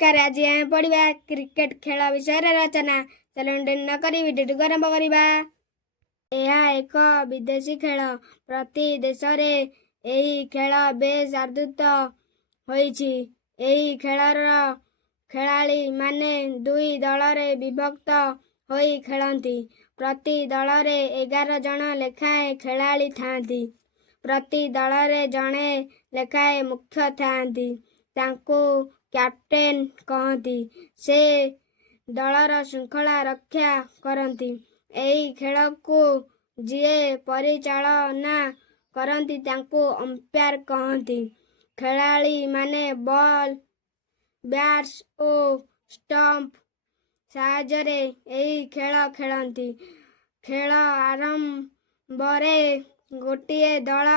नमस्कार। आज आम पढ़ा क्रिकेट खेल विषय रचना। चलो न करी भिडियो आरंभ करवा। यह एक विदेशी खेल। प्रति देश रे एही खेल बेस आदृत होइछि। एही खेलर खेलाड़ी माने दुई दल रे विभक्त होई खेलती। प्रति दल रे 11 जन लेखाएं खेलाड़ी थांती। प्रति दल रे जणे लेखाएं मुख्य थांती। तांको कैप्टेन कहती। से दलर श्रृंखला रक्षा करती। एही खेल को जीए परिचालना करती तांको अंपायर कहती। खेलाड़ी माने बॉल, बैट्स और स्टंप साहाय्ୟରେ एही खेल खेलती। खेल आरंभ रे गोटिए दल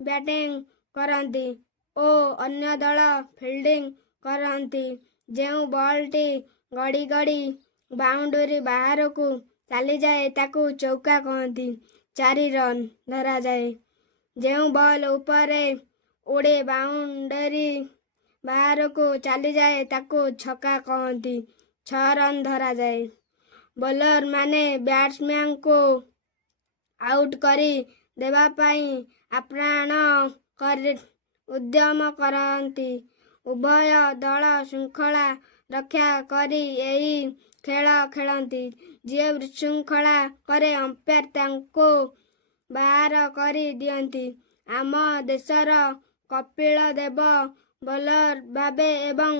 बैटिंग करती और अन्य दल फील्डिंग करती। जेउ बॉलटी गड़ी गड़ी बाउंड्री बाहर को चली जाए ताकू चौका कहती। 4 रन धरा जाए। जेउ बॉल ऊपर उड़े बाउंड्री बाहर को चली जाए ताकू छक्का कहती। 6 रन धरा जाए। बॉलर माने बैट्समैन को आउट करी देवा पाई आप्राण कर उद्यम करती। उभय दल श्रृंखला रक्षा करी एही खेल खेलती। जे विशृंखला करे अंपायर तांको बाहर करी दियंती। आम देशर कपिल देव बॉलर भावे एवं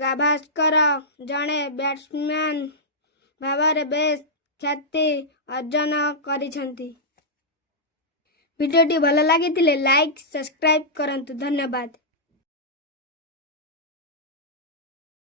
गाभास्कर जणे बैट्समैन भावरे बेस ख्याति अर्जन करिछंती। भिडियोटी भल लागिथिले लाइक सब्सक्राइब करंतु। धन्यवाद।